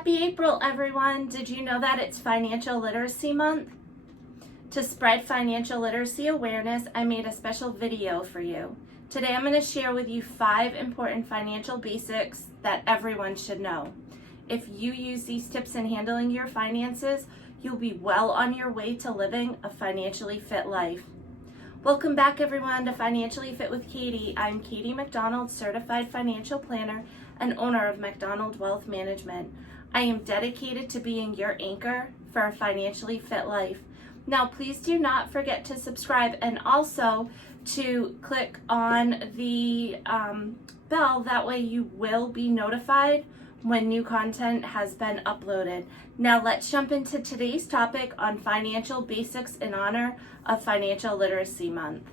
Happy April, everyone. Did you know that it's Financial Literacy Month? To spread financial literacy awareness, I made a special video for you. Today I'm going to share with you 5 important financial basics that everyone should know. If you use these tips in handling your finances, you'll be well on your way to living a financially fit life. Welcome back, everyone, to Financially Fit with Katie. I'm Katie MacDonald, certified financial planner and owner of MacDonald Wealth Management. I am dedicated to being your anchor for a financially fit life. Now, please do not forget to subscribe and also to click on the bell. That way you will be notified when new content has been uploaded. Now let's jump into today's topic on financial basics in honor of Financial Literacy Month.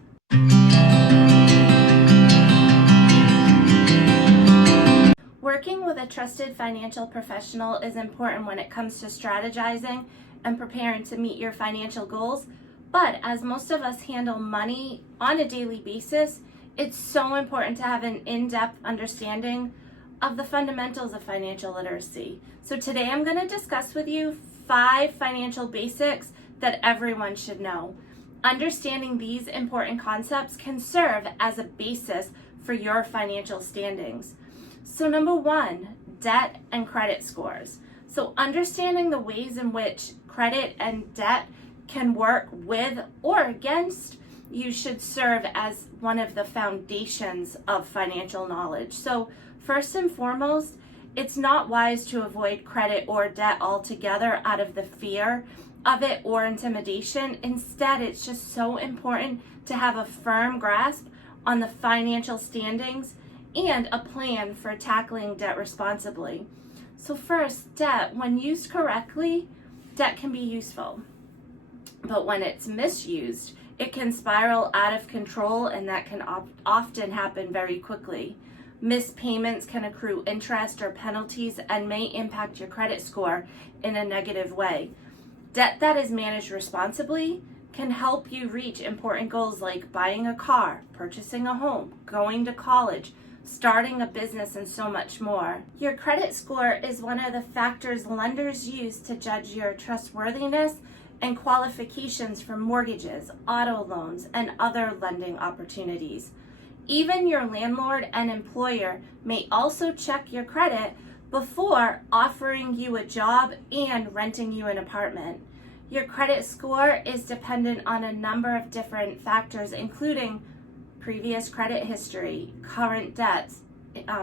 Working with a trusted financial professional is important when it comes to strategizing and preparing to meet your financial goals. But as most of us handle money on a daily basis, it's so important to have an in-depth understanding of the fundamentals of financial literacy. So today I'm going to discuss with you 5 financial basics that everyone should know. Understanding these important concepts can serve as a basis for your financial standings. So number 1, debt and credit scores. So understanding the ways in which credit and debt can work with or against you should serve as one of the foundations of financial knowledge. So first and foremost, it's not wise to avoid credit or debt altogether out of the fear of it or intimidation. Instead, it's just so important to have a firm grasp on the financial standings and a plan for tackling debt responsibly. So first, debt, when used correctly, debt can be useful. But when it's misused, it can spiral out of control, and that can often happen very quickly. Missed payments can accrue interest or penalties and may impact your credit score in a negative way. Debt that is managed responsibly can help you reach important goals like buying a car, purchasing a home, going to college, starting a business, and so much more. Your credit score is one of the factors lenders use to judge your trustworthiness and qualifications for mortgages, auto loans, and other lending opportunities. Even your landlord and employer may also check your credit before offering you a job and renting you an apartment. Your credit score is dependent on a number of different factors, including previous credit history, current debts,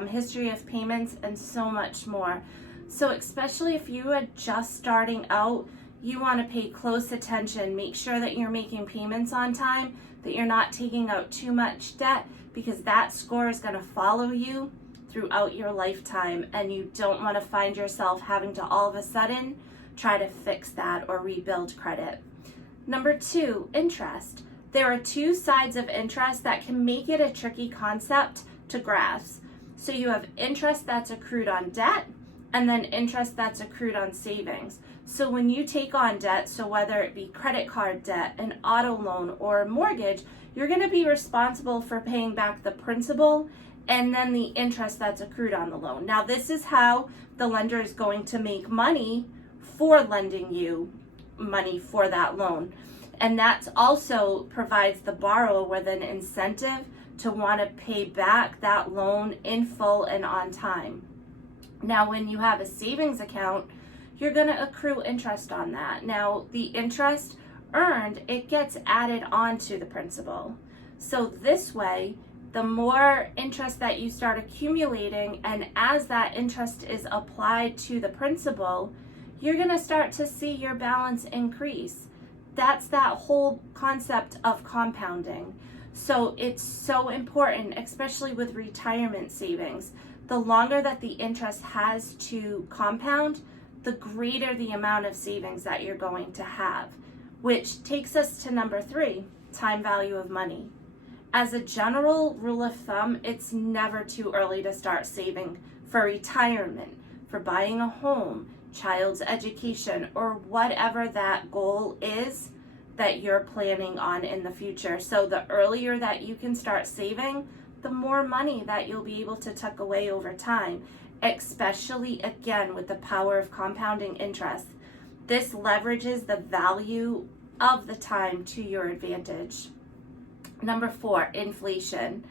history of payments, and so much more. So especially if you are just starting out, you want to pay close attention. Make sure that you're making payments on time, that you're not taking out too much debt, because that score is going to follow you throughout your lifetime, and you don't want to find yourself having to all of a sudden try to fix that or rebuild credit. Number 2, interest. There are 2 sides of interest that can make it a tricky concept to grasp. So you have interest that's accrued on debt, and then interest that's accrued on savings. So when you take on debt, so whether it be credit card debt, an auto loan, or a mortgage, you're going to be responsible for paying back the principal and then the interest that's accrued on the loan. Now, this is how the lender is going to make money for lending you money for that loan. And that also provides the borrower with an incentive to want to pay back that loan in full and on time. Now, when you have a savings account, you're going to accrue interest on that. Now, the interest earned, it gets added on to the principal. So this way, the more interest that you start accumulating, and as that interest is applied to the principal, you're going to start to see your balance increase. That's that whole concept of compounding. So it's so important, especially with retirement savings. The longer that the interest has to compound, the greater the amount of savings that you're going to have, which takes us to number 3, time value of money. As a general rule of thumb, it's never too early to start saving for retirement, for buying a home, child's education, or whatever that goal is that you're planning on in the future. So the earlier that you can start saving, the more money that you'll be able to tuck away over time. especially again with the power of compounding interest. This leverages the value of the time to your advantage. Number 4, inflation.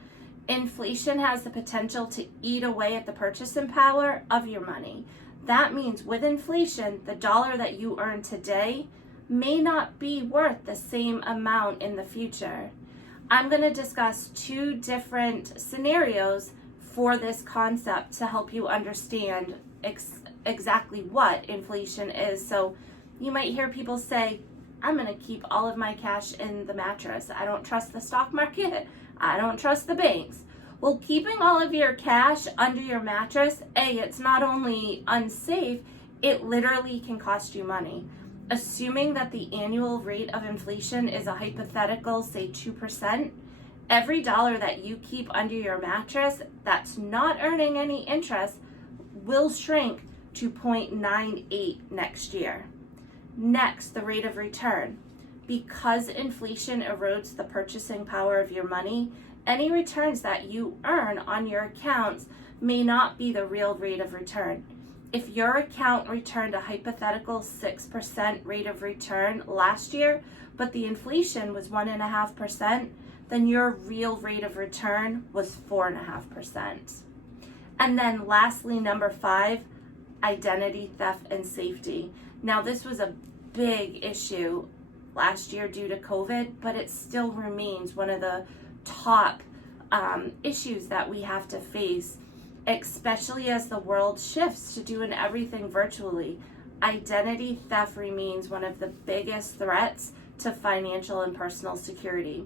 Inflation has the potential to eat away at the purchasing power of your money. That means with inflation, the dollar that you earn today may not be worth the same amount in the future. I'm going to discuss 2 different scenarios for this concept to help you understand exactly what inflation is. So you might hear people say, I'm going to keep all of my cash in the mattress. I don't trust the stock market. I don't trust the banks. Well, keeping all of your cash under your mattress, it's not only unsafe, it literally can cost you money. Assuming that the annual rate of inflation is a hypothetical, say 2%, every dollar that you keep under your mattress that's not earning any interest will shrink to 0.98 next year. Next, the rate of return. Because inflation erodes the purchasing power of your money, any returns that you earn on your accounts may not be the real rate of return. If your account returned a hypothetical 6% rate of return last year, but the inflation was 1.5%, then your real rate of return was 4.5%. And then lastly, number 5, identity theft and safety. Now, this was a big issue last year due to COVID, but it still remains one of the top issues that we have to face, especially as the world shifts to doing everything virtually. Identity theft remains one of the biggest threats to financial and personal security.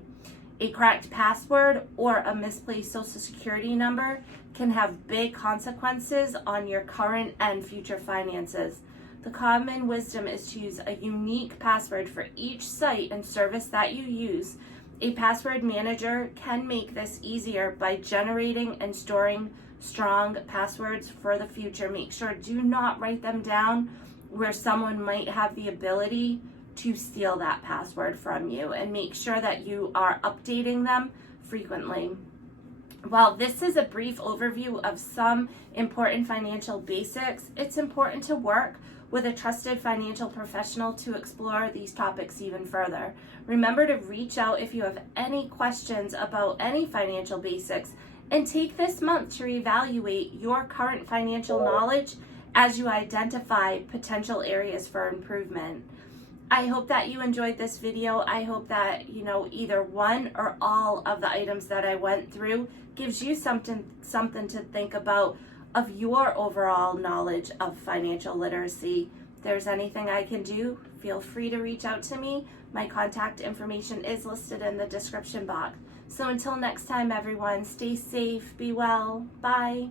A cracked password or a misplaced social security number can have big consequences on your current and future finances. The common wisdom is to use a unique password for each site and service that you use. A password manager can make this easier by generating and storing strong passwords for the future. Make sure do not write them down where someone might have the ability to steal that password from you, and make sure that you are updating them frequently. While this is a brief overview of some important financial basics, it's important to work with a trusted financial professional to explore these topics even further. Remember to reach out if you have any questions about any financial basics, and take this month to reevaluate your current financial knowledge as you identify potential areas for improvement. I hope that you enjoyed this video. I hope that, either one or all of the items that I went through gives you something to think about of your overall knowledge of financial literacy. If there's anything I can do, feel free to reach out to me. My contact information is listed in the description box. So until next time, everyone, stay safe, be well, bye.